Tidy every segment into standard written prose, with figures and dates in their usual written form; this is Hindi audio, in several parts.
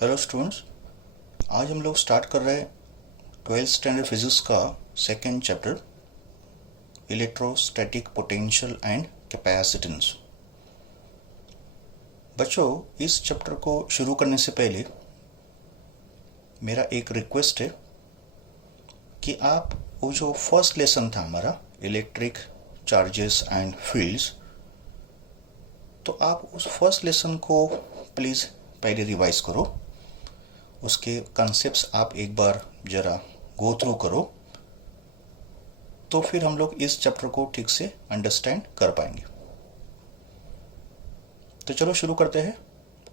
हेलो स्टूडेंट्स, आज हम लोग स्टार्ट कर रहे हैं 12th स्टैंडर्ड फिजिक्स का second chapter electrostatic potential and capacitance. बच्चों, इस चैप्टर को शुरू करने से पहले मेरा एक रिक्वेस्ट है कि आप वो जो फर्स्ट लेसन था हमारा इलेक्ट्रिक चार्जेस एंड फील्ड्स, तो आप उस फर्स्ट लेसन को प्लीज़ पहले रिवाइज करो। उसके कॉन्सेप्ट्स आप एक बार ज़रा गो थ्रू करो, तो फिर हम लोग इस चैप्टर को ठीक से अंडरस्टैंड कर पाएंगे। तो चलो शुरू करते हैं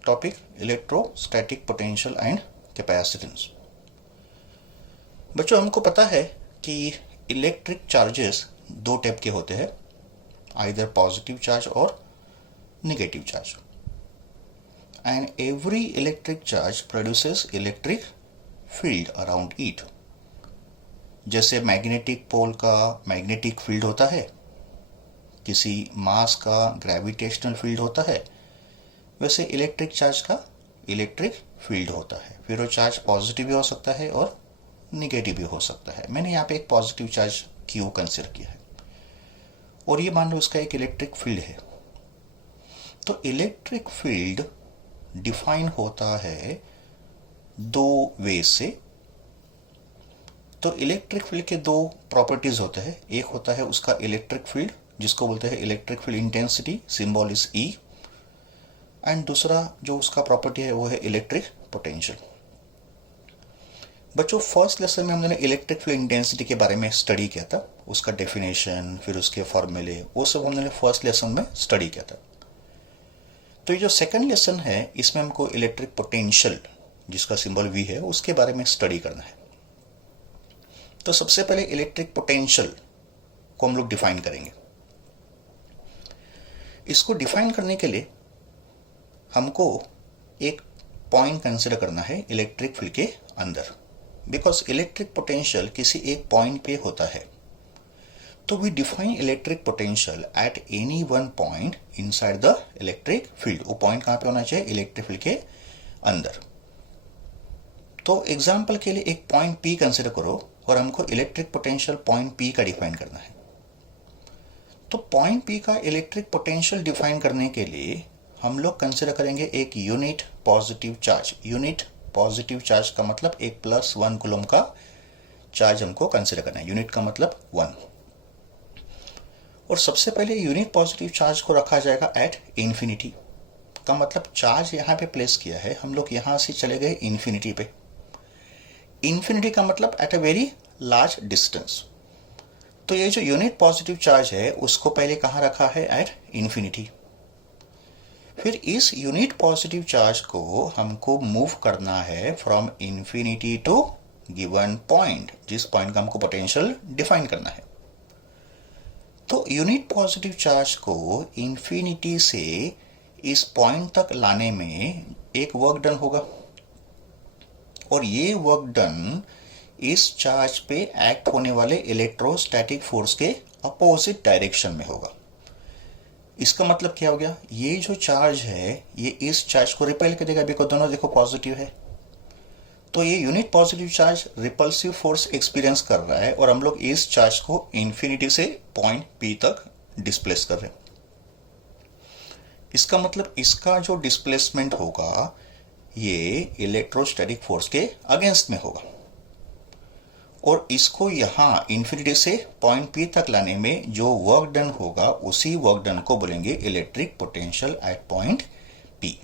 topic electrostatic potential and capacitance. बच्चों, हमको पता है कि इलेक्ट्रिक चार्जेस दो टाइप के होते हैं, आइदर पॉजिटिव चार्ज और negative charge. And every electric charge produces electric field around it। जैसे मैग्नेटिक पोल का मैग्नेटिक फील्ड होता है, किसी मास का ग्रेविटेशनल फील्ड होता है, वैसे इलेक्ट्रिक चार्ज का इलेक्ट्रिक फील्ड होता है। फिर वो चार्ज पॉजिटिव भी हो सकता है और निगेटिव भी हो सकता है। मैंने यहाँ पे एक पॉजिटिव चार्ज क्यू कंसिडर किया है और ये मान लो इसका एक इलेक्ट्रिक फील्ड है। तो इलेक्ट्रिक फील्ड डिफाइन होता है दो वे से। तो इलेक्ट्रिक फील्ड के दो प्रॉपर्टीज होते हैं। एक होता है उसका इलेक्ट्रिक फील्ड, जिसको बोलते हैं electric field intensity, symbol is E. And दूसरा जो उसका प्रॉपर्टी है वो है इलेक्ट्रिक पोटेंशियल। बच्चों, फर्स्ट लेसन में हमने इलेक्ट्रिक फील्ड इंटेंसिटी के बारे में स्टडी किया था, उसका डेफिनेशन, फिर उसके फॉर्मूले, वो सब हमने फर्स्ट लेसन में स्टडी किया था। तो ये जो सेकंड लेसन है, इसमें हमको इलेक्ट्रिक पोटेंशियल, जिसका सिंबल वी है, उसके बारे में स्टडी करना है। तो सबसे पहले इलेक्ट्रिक पोटेंशियल को हम लोग डिफाइन करेंगे। इसको डिफाइन करने के लिए हमको एक पॉइंट कंसिडर करना है इलेक्ट्रिक फील्ड के अंदर, बिकॉज इलेक्ट्रिक पोटेंशियल किसी एक पॉइंट पे होता है। तो we define electric potential at any one point inside the electric field. वो पॉइंट कहां पे होना चाहिए? इलेक्ट्रिक फील्ड के अंदर। तो एग्जांपल के लिए एक पॉइंट पी कंसिडर करो और हमको इलेक्ट्रिक पोटेंशियल पॉइंट पी का डिफाइन करना है। तो पॉइंट पी का इलेक्ट्रिक पोटेंशियल डिफाइन करने के लिए हम लोग कंसिडर करेंगे एक unit positive charge. Unit positive charge का मतलब एक +1 कूलम का चार्ज हमको कंसिडर करना है। यूनिट का मतलब 1। और सबसे पहले यूनिट पॉजिटिव चार्ज को रखा जाएगा एट इन्फिनिटी का मतलब चार्ज यहां पे प्लेस किया है, हम लोग यहां से चले गए इन्फिनिटी पे। इन्फिनिटी का मतलब at a very large distance. तो ये जो यूनिट पॉजिटिव चार्ज है उसको पहले कहां रखा है? At infinity. फिर इस यूनिट पॉजिटिव चार्ज को हमको मूव करना है from infinity to given point, जिस पॉइंट का हमको पोटेंशियल डिफाइन करना है। तो यूनिट पॉजिटिव चार्ज को इन्फिनिटी से इस पॉइंट तक लाने में एक वर्क डन होगा और ये वर्क डन इस चार्ज पे एक्ट होने वाले इलेक्ट्रोस्टैटिक फोर्स के अपोजिट डायरेक्शन में होगा। इसका मतलब क्या हो गया? ये जो चार्ज है ये इस चार्ज को रिपेल करेगा, बिकॉज दोनों देखो पॉजिटिव है। तो ये unit positive charge repulsive force experience कर रहा है और हम लोग इस चार्ज को इन्फिनिटी से पॉइंट पी तक डिस्प्लेस कर रहे हैं। इसका मतलब इसका जो डिस्प्लेसमेंट होगा ये इलेक्ट्रोस्टैटिक फोर्स के अगेंस्ट में होगा और इसको यहां इन्फिनिटी से पॉइंट पी तक लाने में जो वर्क डन होगा उसी वर्क डन को बोलेंगे electric potential at point P.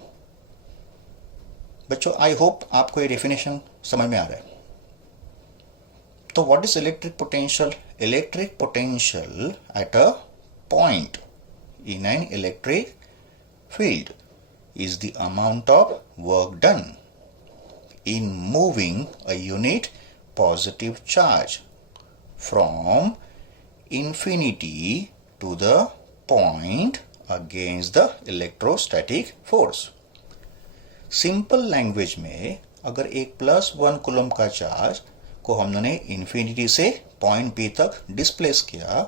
बच्चों, आई होप आपको ये डेफिनेशन समझ में आ रहा है। तो what is electric potential? Electric potential at a point in an electric field is the amount of work done in moving a unit positive charge from infinity to the point against the electrostatic force। Simple language में अगर एक +1 कूलम का चार्ज को हमने इन्फिनिटी से पॉइंट पी तक डिस्प्लेस किया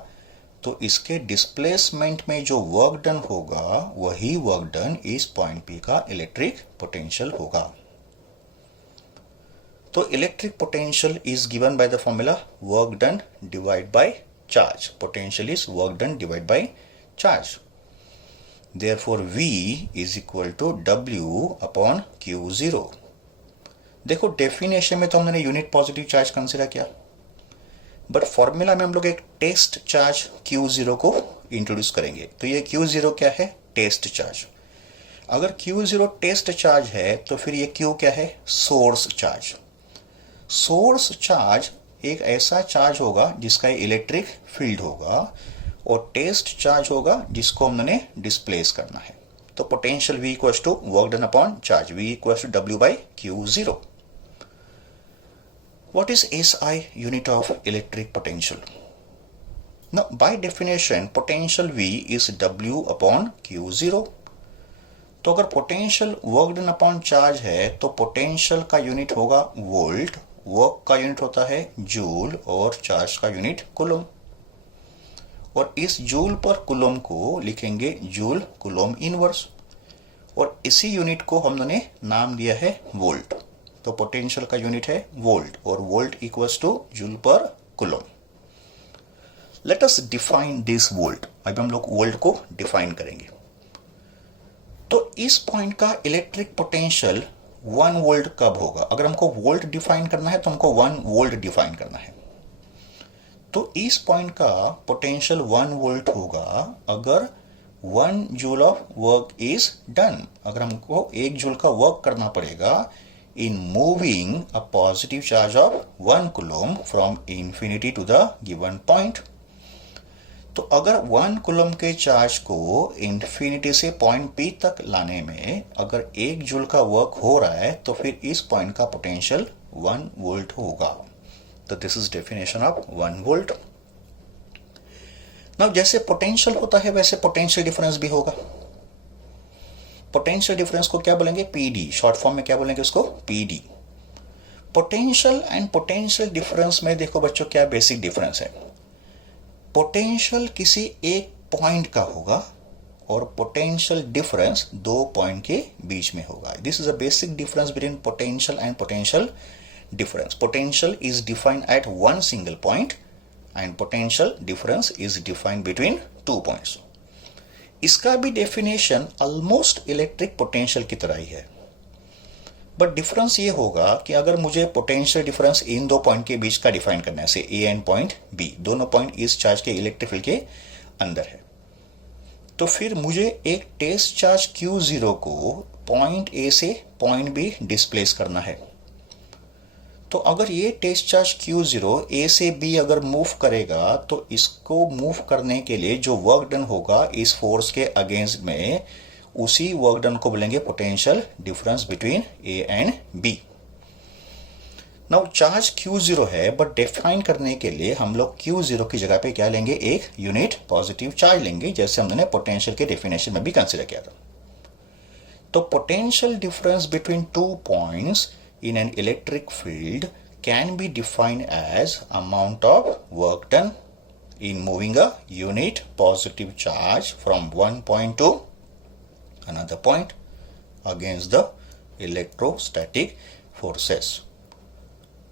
तो इसके डिस्प्लेसमेंट में जो वर्क डन होगा वही वर्क डन इस पॉइंट पी का इलेक्ट्रिक पोटेंशियल होगा। तो electric potential is given by the formula work done divide by charge. Potential is work done divide by charge. Therefore V is equal to W upon Q0. देखो डेफिनेशन में तो हमने यूनिट पॉजिटिव चार्ज कंसिडर किया, बट फॉर्मूला में हम लोग एक टेस्ट चार्ज Q0 को इंट्रोड्यूस करेंगे. तो ये Q0 क्या है? Test charge. अगर Q0 टेस्ट चार्ज है तो फिर ये Q क्या है? Source charge. सोर्स चार्ज एक ऐसा चार्ज होगा जिसका इलेक्ट्रिक फील्ड होगा, और टेस्ट चार्ज होगा जिसको हमने डिस्प्लेस करना है. तो potential V equals to work done upon charge, V equals to W by Q0. What is SI unit of electric potential? Now by definition potential V is W upon Q0. तो अगर potential work done upon charge है तो पोटेंशियल का यूनिट होगा वोल्ट, वर्क का यूनिट होता है जूल, और चार्ज का यूनिट कूलम. और इस जूल पर कूलम को लिखेंगे जूल कूलम इनवर्स, और इसी यूनिट को हमने नाम दिया है वोल्ट. तो पोटेंशियल का यूनिट है वोल्ट, और वोल्ट इक्वल्स टू जूल पर coulomb. Let us define this volt. अब हम लोग वोल्ट को डिफाइन करेंगे. तो इस पॉइंट का इलेक्ट्रिक पोटेंशियल 1 वोल्ट कब होगा? अगर हमको वोल्ट डिफाइन करना है तो हमको 1 वोल्ट डिफाइन करना है. तो इस पॉइंट का पोटेंशियल 1 वोल्ट होगा अगर 1 joule of work is done. अगर हमको 1 जूल का वर्क करना पड़ेगा in moving a positive charge of 1 coulomb from infinity to the given point. तो अगर 1 कूलम के चार्ज को इंफिनिटी से पॉइंट P तक लाने में अगर 1 जूल का वर्क हो रहा है तो फिर इस पॉइंट का पोटेंशियल 1 वोल्ट होगा. तो this is definition of 1 volt. Now जैसे पोटेंशियल होता है वैसे पोटेंशियल डिफरेंस भी होगा. पोटेंशियल डिफरेंस को क्या बोलेंगे? पीडी. शॉर्ट फॉर्म में क्या बोलेंगे उसको? PD. Potential and potential difference में देखो बच्चों क्या बेसिक डिफरेंस है. पोटेंशियल किसी एक पॉइंट का होगा और पोटेंशियल डिफरेंस 2 पॉइंट के बीच में होगा. This is a basic difference between potential and potential difference. Potential is defined at one single point and potential difference is defined between 2 points. इसका भी डेफिनेशन ऑलमोस्ट इलेक्ट्रिक पोटेंशियल की तरह ही है, बट डिफरेंस ये होगा कि अगर मुझे पोटेंशियल डिफरेंस इन 2 पॉइंट के बीच का डिफाइन करना है, से A एंड पॉइंट B, दोनों पॉइंट इस चार्ज के इलेक्ट्रिक फील्ड के अंदर है, तो फिर मुझे एक टेस्ट चार्ज Q0 को पॉइंट A से पॉइंट B डिस्प्लेस करना है. तो अगर ये टेस्ट चार्ज Q0 A से B अगर मूव करेगा तो इसको मूव करने के लिए जो वर्क डन होगा इस फोर्स के अगेंस्ट में, उसी वर्क डन को बोलेंगे potential difference between A and B. Now charge Q0 है, बट डिफाइन करने के लिए हम लोग Q0 की जगह पे क्या लेंगे? एक यूनिट पॉजिटिव चार्ज लेंगे, जैसे हमने पोटेंशियल के डेफिनेशन में भी कंसिडर किया था. तो potential difference between 2 points in an electric field can be defined as amount of work done in moving a unit positive charge from one point to another point against the electrostatic forces.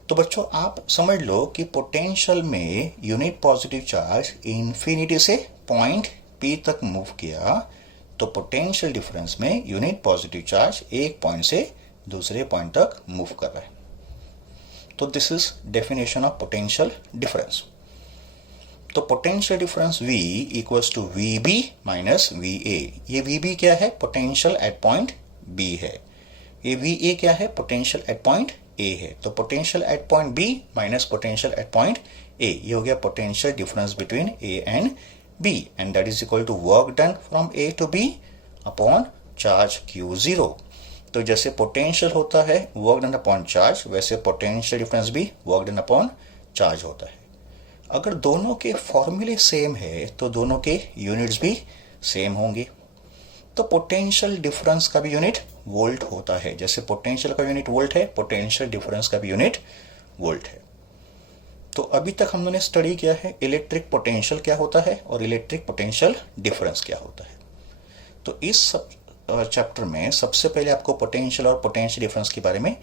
तो बच्चों आप समझ लो कि पोटेंशियल में यूनिट पॉजिटिव चार्ज इंफिनिटी से पॉइंट P तक मूव किया, तो पोटेंशियल डिफरेंस में यूनिट पॉजिटिव चार्ज एक पॉइंट से दूसरे पॉइंट तक मूव कर रहा है. तो this is definition of potential difference. तो potential difference V equals to VB minus VA. ये VB क्या है? पोटेंशियल एट पॉइंट B है. ये VA क्या है? पोटेंशियल एट पॉइंट A है. तो potential at point B minus potential at point A, ये हो गया potential difference between A and B, and that is equal to work done from A to B upon charge Q0. तो जैसे पोटेंशियल होता है वर्क डन अपॉन चार्ज, वैसे पोटेंशियल डिफरेंस भी वर्क डन अपॉन चार्ज होता है. अगर दोनों के फॉर्मूले सेम है तो दोनों के यूनिट्स भी सेम होंगे. तो पोटेंशियल डिफरेंस का भी यूनिट वोल्ट होता है. जैसे पोटेंशियल का यूनिट वोल्ट है, पोटेंशियल डिफरेंस का भी यूनिट वोल्ट है. तो अभी तक हमने स्टडी किया है इलेक्ट्रिक पोटेंशियल क्या होता है और इलेक्ट्रिक पोटेंशियल डिफरेंस क्या होता है. तो इस चैप्टर में सबसे पहले आपको पोटेंशियल और पोटेंशियल डिफरेंस के बारे में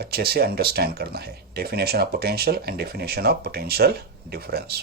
अच्छे से अंडरस्टैंड करना है, definition of potential and definition of potential difference.